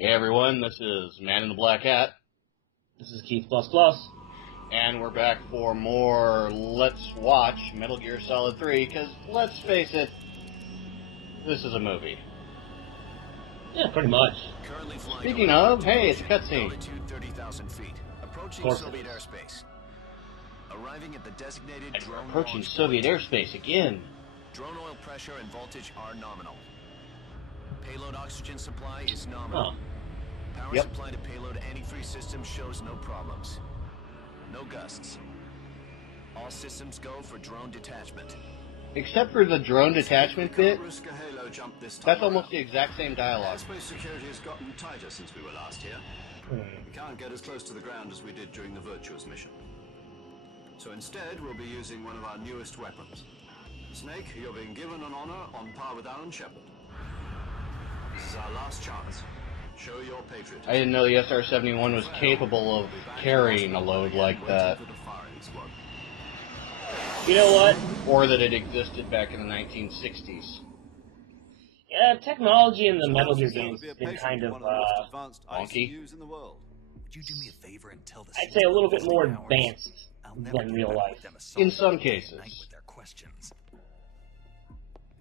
Hey everyone, this is Man in the Black Hat. This is Keith++. And we're back for more Let's Watch Metal Gear Solid 3, because let's face it, this is a movie. Yeah, pretty much. Speaking of, hey, it's a cutscene. Altitude 30,000 feet. Approaching Soviet airspace. Arriving at the designated And we're drone approaching launch Soviet point. airspace again. Drone oil pressure and voltage are nominal. Payload oxygen supply is nominal. Power supply to payload antifreeze system shows no problems. No gusts. All systems go for drone detachment. Except for the drone detachment bit, Risk a halo jump this time that's almost around. the exact same dialogue. Airspace security has gotten tighter since we were last here. We can't get as close to the ground as we did during the Virtuous mission. So instead, we'll be using one of our newest weapons. Snake, you're being given an honor on par with Alan Shepard. This is our last chance. Show your patriotism. I didn't know the SR-71 was capable of carrying a load like that. You know what? Or that it existed back in the 1960s. Yeah, technology in the Metal Gear games has been kind of, wonky. Would you do me a favor and tell the I'd say a little bit more advanced than real life. In some cases. With their questions.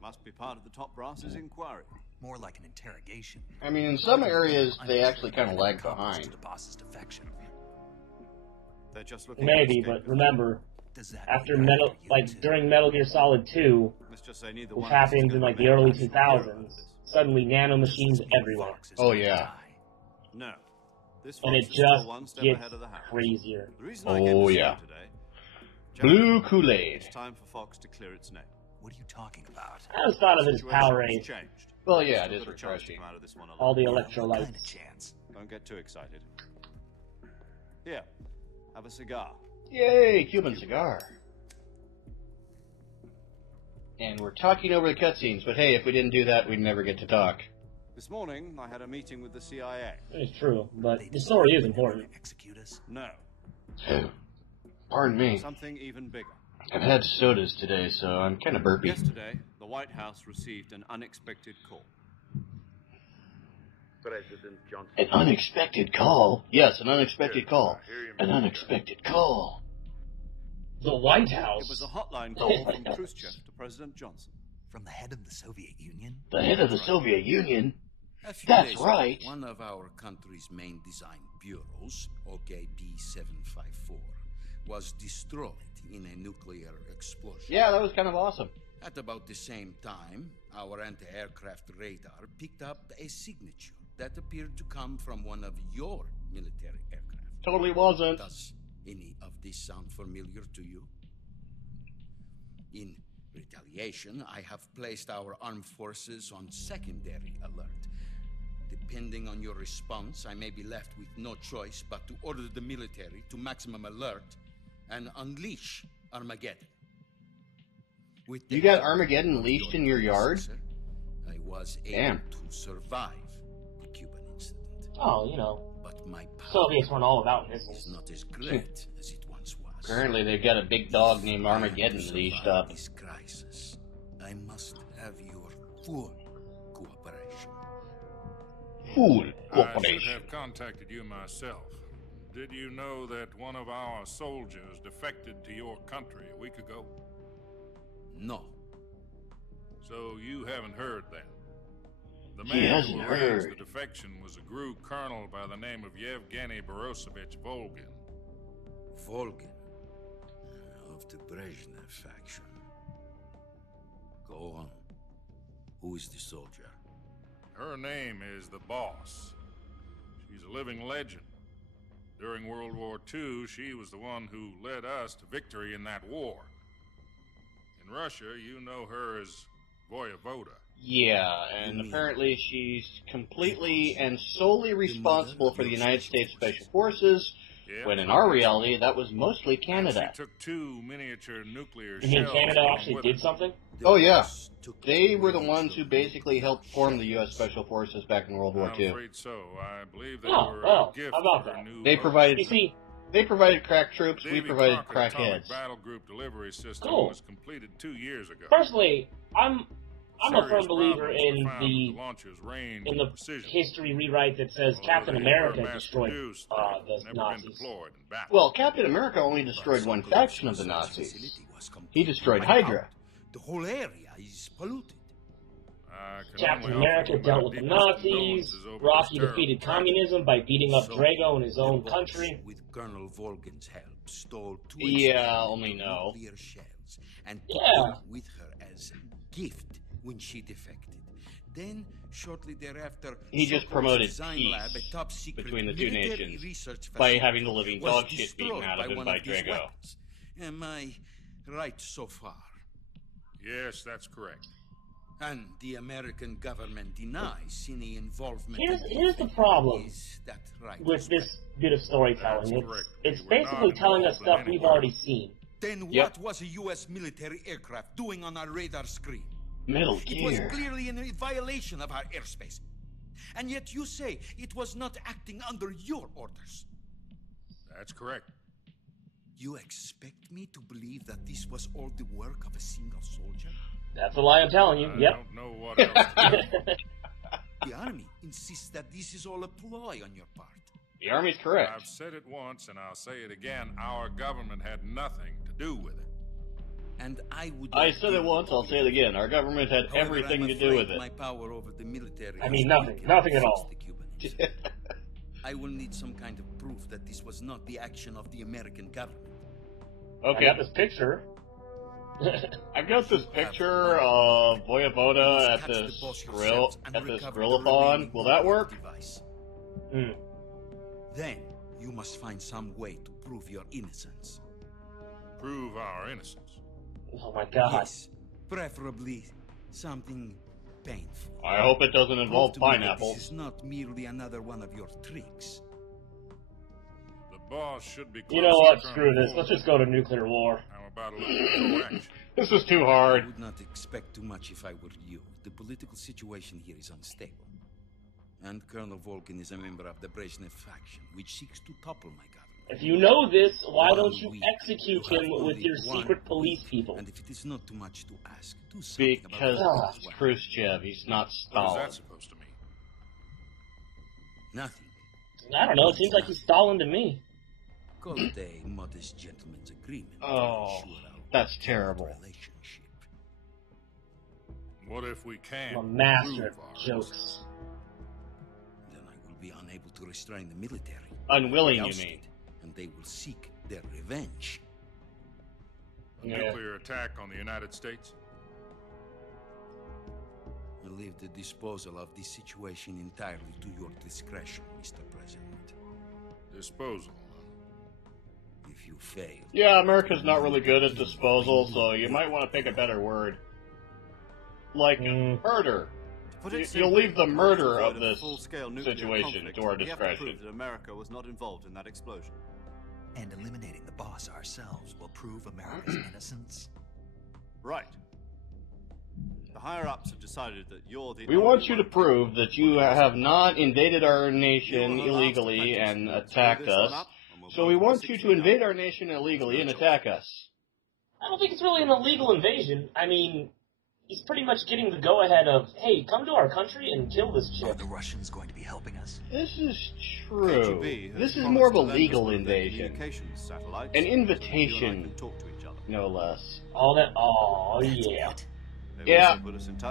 Must be part of the top brass's inquiry. More like an interrogation. I mean, in some areas, they actually kind of lag behind. The boss's defection. They're just looking Maybe, but remember, after during Metal Gear Solid 2, which happened in, the early 2000s, suddenly nanomachines everywhere. Oh, yeah. No. And it just gets crazier. Oh, yeah. Blue Kool-Aid. It's time for Fox to clear its name. What are you talking about? I always thought of it as Powerade. Well, yeah, it is refreshing. All the What kind electrolytes. of chance? Don't get too excited. Here, have a cigar. Yay, Cuban cigar. And we're talking over the cutscenes, but hey, if we didn't do that, we'd never get to talk. This morning, I had a meeting with the CIA. It's true, but the story is important. Execute us? No, Pardon me. something even bigger. I've had sodas today, so I'm kind of burpy. Yesterday, the White House received an unexpected call. President Johnson. An unexpected call? Yes, an unexpected call. An unexpected call. The White It House. was a hotline call from Khrushchev to President Johnson. From the head of the Soviet Union? The head of the Soviet Union? A few That's days right. ago, one of our country's main design bureaus, OKB-754, was destroyed in a nuclear explosion. Yeah, that was kind of awesome. At about the same time, our anti-aircraft radar picked up a signature that appeared to come from one of your military aircraft. Totally wasn't. Does any of this sound familiar to you? In retaliation, I have placed our armed forces on secondary alert. Depending on your response, I may be left with no choice but to order the military to maximum alert and unleash Armageddon. With the You got help Armageddon of leashed your in your yard? predecessor, I was able Damn. to survive the Cuban incident. Oh, you know, But my power Soviets weren't all about is missiles. not as great as it once was. Apparently they've got a big dog named Armageddon To leashed survive up. this crisis, I must have your full cooperation. Fool I should corporation. have contacted you myself. Did you know that one of our soldiers defected to your country a week ago? No. So you haven't heard then. The He man hasn't who arranged heard. the defection was a GRU colonel by the name of Yevgeny Borosovich Volgin. Volgin. Of the Brezhnev faction. Go on. Who is the soldier? Her name is the Boss. She's a living legend. During World War II, she was the one who led us to victory in that war. In Russia, you know her as Voyevoda. Yeah, and apparently she's completely and solely responsible for the United States Special Forces, Yeah. when in our reality, that was mostly And Canada. she took 2 miniature nuclear You mean shells Canada along actually with did her. something? Oh, yeah. Took They were the ones who basically helped form the U.S. Special Forces back in World War I'm II. afraid so. I believe they Oh, were well, a gift how about for her that? new They host. provided You see, They provided crack troops, we Davy provided Crockett crackheads. Atomic Battle Group delivery system Cool. was completed 2 years ago. personally, I'm I'm a firm believer in the history rewrite that says Captain America destroyed the Nazis. Well, Captain America only destroyed one faction of the Nazis. He destroyed Hydra. The whole area is polluted. Captain America dealt with the Nazis. Rocky defeated communism by beating up Drago in his own country. With Colonel Volgin's help, stole two only no. shells and took them with her as a gift when she defected. Then, shortly thereafter, he just promoted peace between the two nations by having the living dog shit beaten out of him by Drago. Am I right so far? Yes, that's correct. And the American government denies any involvement. Here's the problem Is that right? with this bit of storytelling. It's basically telling us stuff we've already seen. Then what was a U.S. military aircraft doing on our radar screen? Metal Gear. It was clearly in violation of our airspace. And yet you say it was not acting under your orders. That's correct. You expect me to believe that this was all the work of a single soldier? That's a lie I'm telling you. I Yep. don't know what else. The Army insists that this is all a ploy on your part. The Army's correct. I've said it once and I'll say it again. Our government had nothing to do with it. And I said it once, I'll say it again. Our government had everything to do with it. My power over the military I mean, nothing at all. I will need some kind of proof that this was not the action of the American government. Okay. I got this picture. I've got this picture of Voyevoda at this grill-a-thon. Will that work? Then you must find some way to prove your innocence. Prove our innocence. Oh my God. Yes, preferably something painful. I hope it doesn't involve Prove to me that pineapples. This is not merely another one of your tricks. The boss should be. You know what? Screw this. Let's just go to nuclear war. How about a little action? This is too I hard. would not expect too much if I were you. The political situation here is unstable. And Colonel Volgin is a member of the Brezhnev faction, which seeks to topple my government. If you know this, why don't you execute him with your secret police people? And if it is not too much to ask, do something Because about it's Khrushchev, he's not What is Stalin. that supposed to mean? Nothing. I don't know. It seems like he's Stalin to me. Call it a modest gentleman's agreement. Oh, that's terrible. Relationship. What if we can't? I'm a master prove of our jokes. Then I will be unable to restrain the military. Unwilling, you Ousted, mean? And they will seek their revenge. A nuclear attack on the United States? I leave the disposal of this situation entirely to your discretion, Mr. President. Disposal. If you fail... Yeah, America's not really good at disposal, so you might want to pick a better word. Like murder. You'll leave the murder of this situation to our discretion. That America was not involved in that explosion. And eliminating the boss ourselves will prove America's innocence. Right. The higher-ups have decided that you're the... We want you to prove that you have not invaded our nation illegally and attacked us. So we want you to invade our nation illegally and attack us. I don't think it's really an illegal invasion. I mean, he's pretty much getting the go-ahead of, hey, come to our country and kill this chick. Are the Russians going to be helping us? This is true. This is more of a legal invasion. An invitation, no less. All that, oh yeah. Yeah,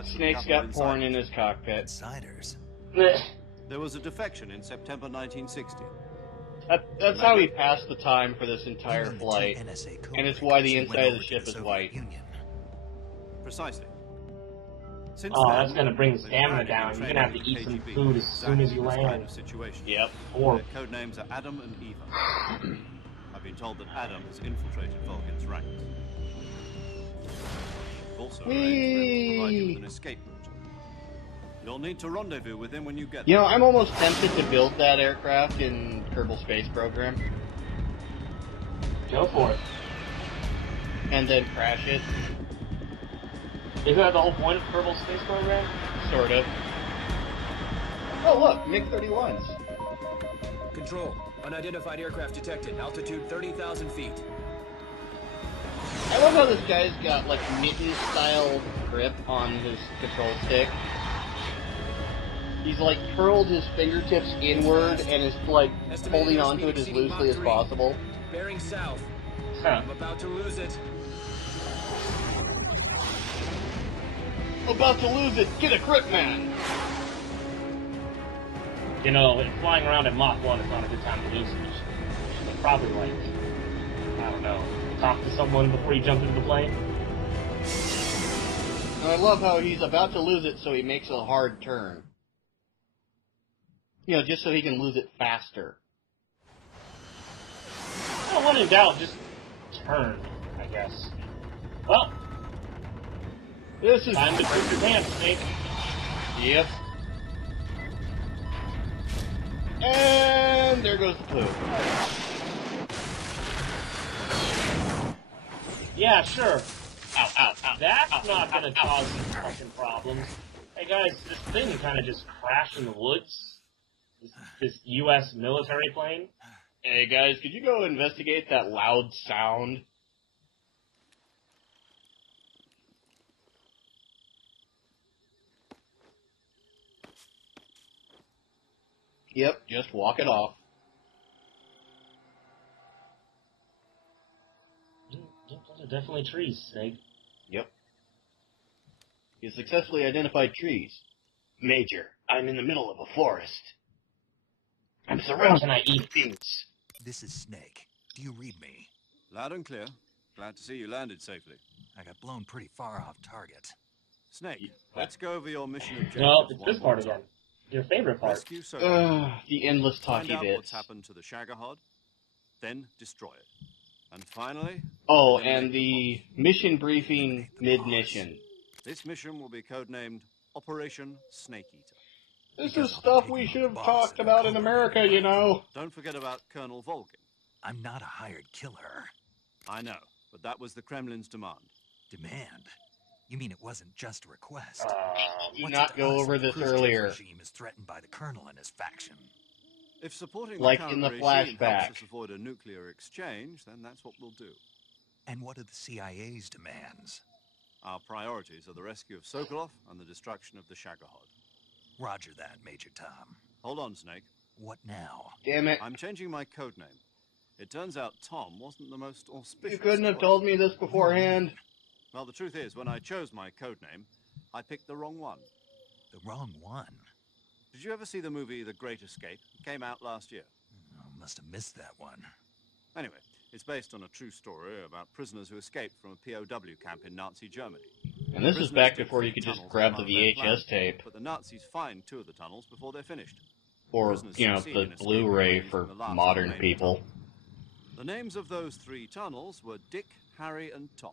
Snake's got porn in his cockpit. Insiders. There was a defection in September 1960. That's how he passed the time for this entire flight, and it's why the inside of the ship is white. Precisely. Since that's gonna bring stamina down. You're gonna have to eat some food as soon as you land. Yep. Their code names are Adam and Eva. I've been told that Adam has infiltrated Vulcan's ranks. Also arranged to provide you with an escape route. You'll need to rendezvous with him when you get there. You know, I'm almost tempted to build that aircraft in Kerbal Space Program. Go for it. And then crash it. Isn't that the whole point of Kerbal Space Program? Sort of. Oh look, MiG-31s. Control. Unidentified aircraft detected. Altitude 30,000 feet. I love how this guy's got, like, mitten-style grip on his control stick. He's, like, curled his fingertips inward and is, like, holding onto it as loosely as possible. Bearing south. Huh. I'm about to lose it. About to lose it! Get a grip, man! You know, flying around at Mach 1 is not a good time to lose it. You should probably, like, I don't know, talk to someone before you jump into the plane. And I love how he's about to lose it, so he makes a hard turn. You know, just so he can lose it faster. Well, when in doubt, just turn, I guess. Well, This is time to put your pants, Snake. Yep. And there goes the clue. Yeah, sure. Ow, ow, ow. That's ow, not ow, gonna ow, cause some fucking problems. Hey guys, this thing kind of just crashed in the woods. This U.S. military plane. Hey guys, could you go investigate that loud sound? Yep, just walk it off. Yep, those are definitely trees, Snake. Yep. You successfully identified trees. Major, I'm in the middle of a forest. I'm surrounded by things. This is Snake. Do you read me? Loud and clear. Glad to see you landed safely. I got blown pretty far off target. Snake, let's go over your mission objectives. No, it's one this more part time. again. Your favorite part. Rescue Solo. The endless Find talky out what's bits. happened to the Shagahod, then destroy it. And finally... Oh, eliminate and the boss. mission briefing mid-mission. This mission will be codenamed Operation Snake Eater. This is stuff we should have talked about in America, you know. Don't forget about Colonel Volgin. I'm not a hired killer. I know, but that was the Kremlin's demand. Demand? You mean it wasn't just a request? Did What's not it to go us over if the this Khrushchev earlier. regime is threatened by the colonel and his faction. If supporting Like the current in the regime flashback. helps us avoid a nuclear exchange, then that's what we'll do. And what are the CIA's demands? Our priorities are the rescue of Sokolov and the destruction of the Shagahod. Roger that, Major Tom. Hold on, Snake. What now? Damn it. I'm changing my codename. It turns out Tom wasn't the most auspicious. You couldn't have choice. told me this beforehand. Well, the truth is, when I chose my codename, I picked the wrong one. The wrong one? Did you ever see the movie The Great Escape? It came out last year. Oh, must have missed that one. Anyway, it's based on a true story about prisoners who escaped from a POW camp in Nazi Germany. And this is Prisoners back dig before you through could just tunnels grab as the part of their plan, VHS tape. But the Nazis find 2 of the tunnels before they're finished. Or, Prisoners you know, succeed the in escaping Blu-ray using for the last modern remaining people. tunnel. The names of those 3 tunnels were Dick, Harry, and Tom.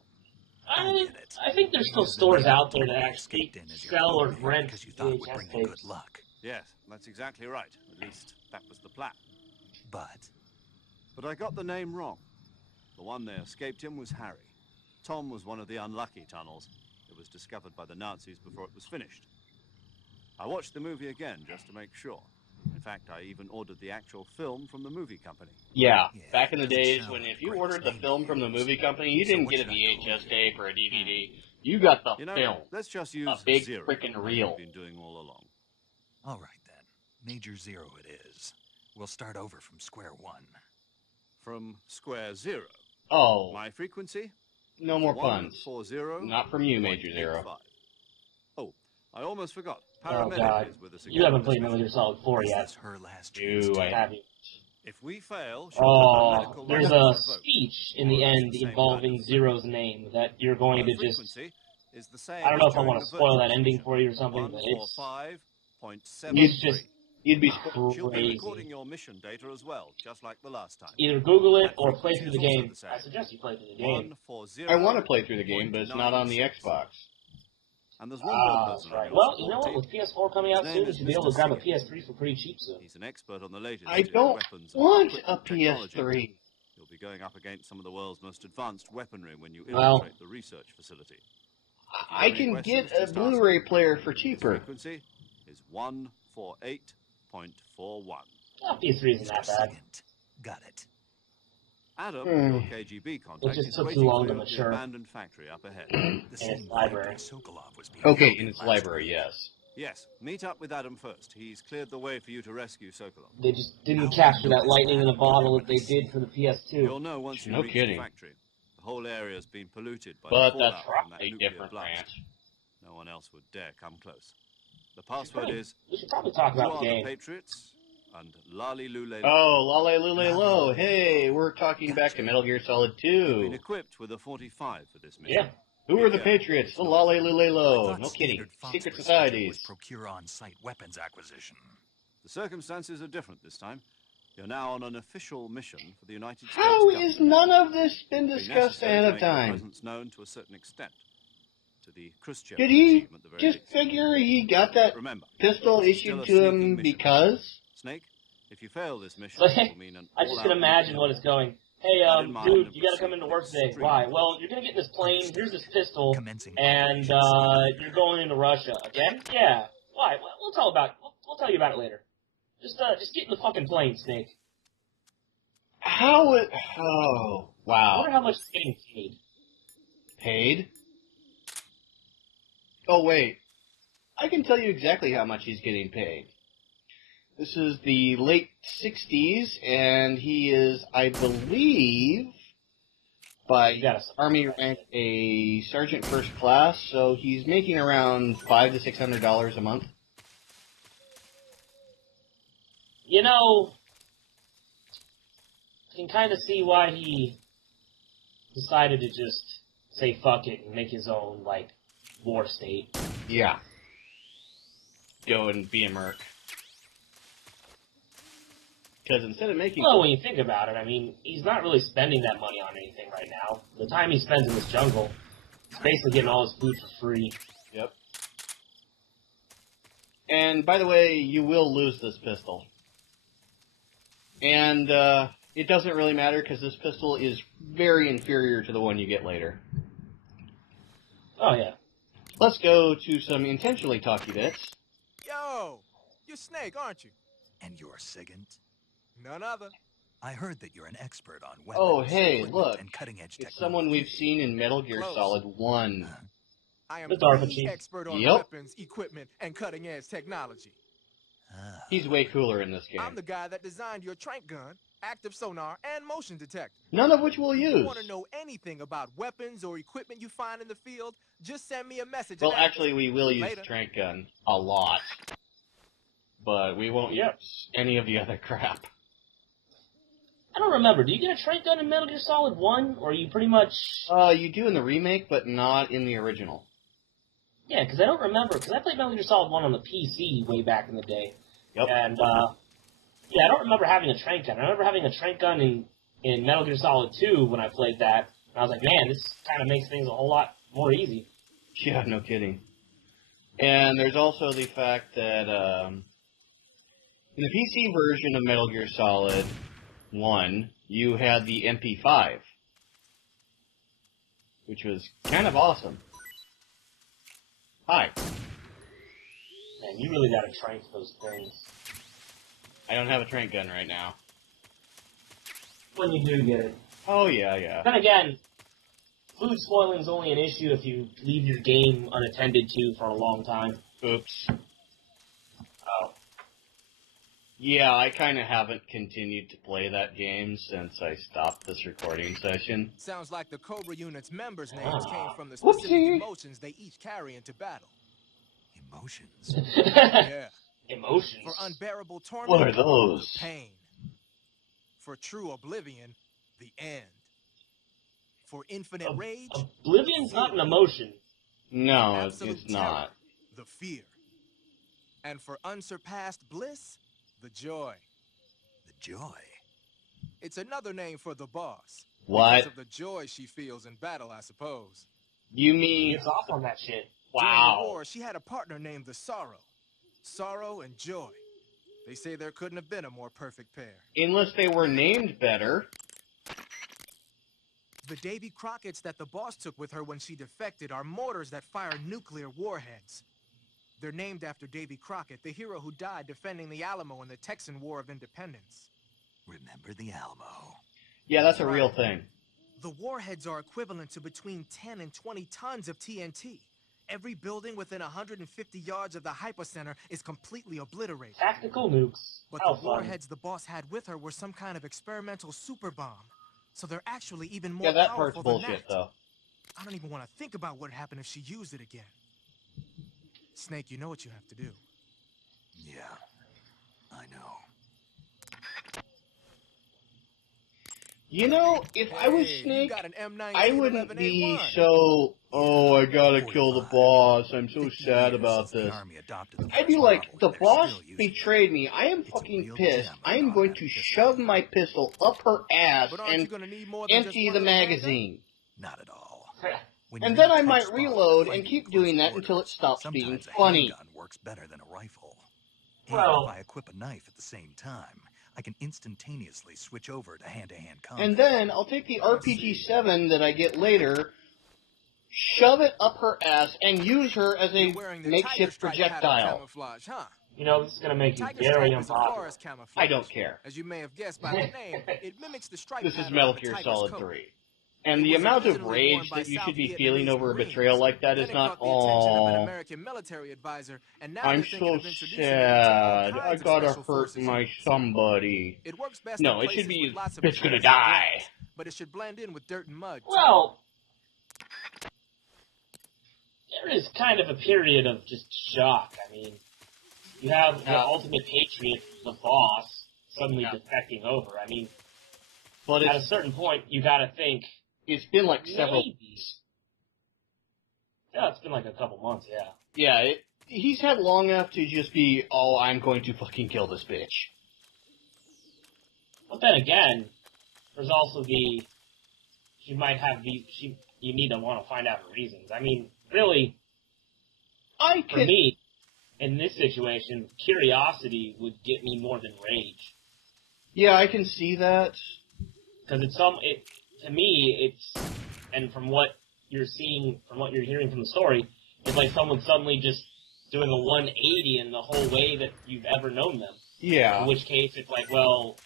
I think there's still stores out there that actually Escaped in as your sell or employee rent because you thought it would bring VHS you good tapes. luck. Yes, that's exactly right. At least that was the plan. But But I got the name wrong. The one they escaped in was Harry. Tom was one of the unlucky tunnels. It was discovered by the Nazis before it was finished. I watched the movie again just to make sure. In fact, I even ordered the actual film from the movie company. Yeah, Yeah, back in the doesn't days sound when like if you great ordered the thing film to from the use. movie company, you So didn't what get a should I call VHS you? tape or a DVD. You got the You know, film. let's just use A big Zero, frickin' like reel. we've been doing all along. all right then. Major Zero it is. We'll start over from square one. From Square Zero. Oh, My frequency? no more puns. 140. Not from you, Major Zero. 0.85. Oh, I almost forgot. Oh Paramedic god. is with us again. You haven't on played this Metal Gear mission. Solid 4 Is yet. this her last chance? Do I Have you? If we fail, she'll Oh, have medical there's a license revoked. speech in More the or less end the same involving kind of- Zero's name that you're going Her to just... frequency is the same I don't know as if I during want the to spoil that virtual ending mission. for you or something, but it's 145.73. just You'd be She'll be crazy. recording your mission data as well, just like the last time. Either Google it That or play frequency through the is also game. the same. I suggest you play through the game. 140. I want to play through the game, but it's not on the Xbox. And there's one more Ah, person that's on right. your Well, you know support what? team. With PS4 coming out His soon, name you is should be able to Mr. grab a Sear. PS3 for pretty cheap soon. He's an expert on the latest I nuclear don't weapons and want a equipment technology. PS3. You'll be going up against some of the world's most advanced weaponry when you Well- infiltrate the research facility. I can get a Blu-ray player for His cheaper. frequency is 148.41. Yeah, PS3 isn't that bad. Second. Got it. Adam, your KGB contact, just is took too waiting long for to you at the mature. abandoned factory up ahead. The In same its library. Sokolov was being Okay, held in its last library, week. yes. Yes, meet up with Adam first. He's cleared the way for you to rescue Sokolov. They just didn't How capture long that is lightning in a that? bottle that they did for the PS2. You'll know once you No reach kidding. the factory. The whole area's been polluted by But the that's fallout from that a nuclear different blast. ranch. No one else would dare come close. The password is We should probably talk you about are the the game. Patriots and Lali Lule. Oh, Lale Lule Lo. Hey, we're talking back to Metal Gear Solid You've 2. been equipped with a 45 for this mission. Yeah. Who are the Yeah. Patriots? The Lale Lule I Lo. thought No kidding. standard Fox Secret procedure societies. would procure on-site weapons acquisition. The circumstances are different this time. You're now on an official mission for the United States How government. is none of this been It'd be discussed necessary ahead to of make your time? presence known to a certain extent. To the Khrushchev Did he regime at the very just least. figure he got that Remember, pistol this is still issued a to him sneaking mission. because? Snake, if you fail this mission, Like, it will mean an I just can all-out imagine nuclear what it's war. going. Hey, That in mind, dude, and you gotta come proceed into work with today. extreme Why? Well, you're gonna get in this plane, here's this pistol, Commencing and, operations. you're going into Russia. Again? Yeah. Why? Well, we'll tell you about it later. Just get in the fucking plane, Snake. How it... Oh, I wow. wonder how much it's getting paid. Paid? Oh, wait. I can tell you exactly how much he's getting paid. This is the late 60s, and he is, I believe, by Army rank a sergeant first class, so he's making around $500 to $600 a month. You know, I can kind of see why he decided to just say fuck it and make his own, like, war state. Yeah. Go and be a merc. Because instead of making... Well, when you think about it, I mean, he's not really spending that money on anything right now. The time he spends in this jungle, he's basically getting all his food for free. Yep. And, by the way, you will lose this pistol. And, it doesn't really matter because this pistol is very inferior to the one you get later. Oh, yeah. Let's go to some intentionally talky bits. Yo, you're Snake, aren't you? And you're Sigint? None other. I heard that you're an expert on weapons, Oh, hey, equipment, look. and cutting-edge It's technology. someone we've seen in Metal Gear Close. Solid 1. I am The DARPA the chief. expert on Yep. weapons, equipment, and cutting-edge technology. Ah. He's way cooler in this game. I'm the guy that designed your trank gun, active sonar, and motion detector. None of which we'll If you use. want to know anything about weapons or equipment you find in the field, just send me a message. Well, and ask. actually, we will use Later. Trank Gun a lot. But we won't use any of the other crap. I don't remember. Do you get a trank gun in Metal Gear Solid 1, or are you pretty much... You do in the remake, but not in the original. Yeah, because I don't remember, because I played Metal Gear Solid 1 on the PC way back in the day. Yep. And, yeah, I don't remember having a trank gun. I remember having a trank gun in Metal Gear Solid 2 when I played that. And I was like, man, this kind of makes things a whole lot more easy. Yeah, no kidding. And there's also the fact that, in the PC version of Metal Gear Solid 1, you had the MP5. Which was kind of awesome. Hi. Man, you really gotta trank those things. I don't have a trank gun right now. When you do get it. Oh, yeah. Then again, food spoiling is only an issue if you leave your game unattended to for a long time. Oops. Oh. Yeah, I kind of haven't continued to play that game since I stopped this recording session. Sounds like the Cobra Unit's members' names came from the Whoopsie. specific emotions they each carry into battle. Emotions? Yeah. Emotions. For unbearable torment, What are those? the pain. For true oblivion, the end. For infinite rage, Oblivion's not an emotion. No, absolute it's not. terror, the fear. And for unsurpassed bliss, the joy. The joy? It's another name for the boss. What? Because of the joy she feels in battle, I suppose. You mean... Gets off on that shit. During the Wow. war, she had a partner named the Sorrow. Sorrow and joy. They say there couldn't have been a more perfect pair. Unless they were named better. The Davy Crockett's that the boss took with her when she defected are mortars that fire nuclear warheads. They're named after Davy Crockett, the hero who died defending the Alamo in the Texan War of Independence. Remember the Alamo. Yeah, that's a real thing. The warheads are equivalent to between 10 and 20 tons of TNT. Every building within 150 yards of the hypercenter is completely obliterated. Tactical nukes. But the warheads the boss had with her were some kind of experimental super bomb. So they're actually even more that powerful part's than bullshit, that. though. I don't even want to think about what happened if she used it again. Snake, you know what you have to do. Yeah, I know. You know, if I was Snake, I wouldn't be so, oh, I gotta kill the boss, I'm so sad about this. I'd be like, the boss betrayed me, I am fucking pissed, I am going to shove my pistol up her ass and empty the magazine. Not at all. And then I might reload and keep doing that until it stops being funny. A handgun works better than a rifle. Well, and if I equip a knife at the same time, I can instantaneously switch over to hand-to-hand combat. And then I'll take the RPG-7 that I get later, shove it up her ass, and use her as a makeshift projectile. You know, this is going to make you very unpopular. I don't care. As you may have guessed by the name, it mimics the stripe This is Metal Gear Solid 3. And the amount of rage that you should be feeling over a betrayal like that is not, aww, I'm so sad, I gotta hurt my somebody. No, it should be, bitch gonna die. But it should blend in with dirt and mud. Well, there is kind of a period of just shock. I mean, you have the ultimate patriot, the boss, suddenly defecting over. I mean, but at a certain point, you gotta think, it's been like several weeks. Yeah, it's been like a couple months, yeah. Yeah, he's had long enough to just be, oh, I'm going to fucking kill this bitch. But then again, there's also you need to want to find out her reasons. I mean, really, for me, in this situation, curiosity would get me more than rage. Yeah, I can see that. Because to me, and from what you're seeing, from what you're hearing from the story, it's like someone suddenly just doing a 180 in the whole way that you've ever known them. Yeah. In which case, it's like, well,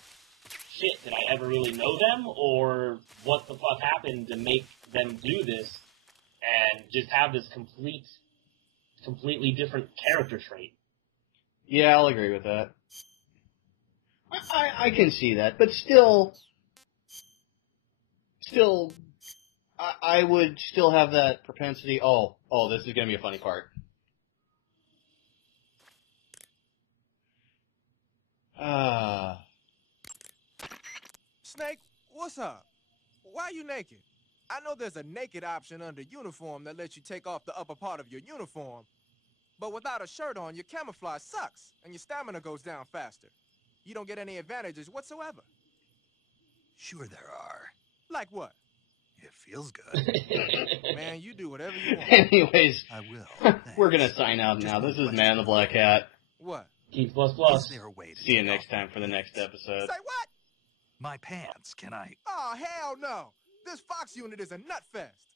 shit, did I ever really know them? Or what the fuck happened to make them do this and just have this completely different character trait? Yeah, I'll agree with that. I can see that, but still, I would still have that propensity. Oh, this is gonna be a funny part. Snake, what's up? Why are you naked? I know there's a naked option under uniform that lets you take off the upper part of your uniform, but without a shirt on, your camouflage sucks, and your stamina goes down faster. You don't get any advantages whatsoever. Sure there are. Like what? It feels good. Man, you do whatever you want. Anyways, I will. We're gonna sign out now. This is Man in the Black Hat. What? Keith++. See you next time for the next episode. Say what? My pants, can I? Oh, hell no. This Fox unit is a nut fest.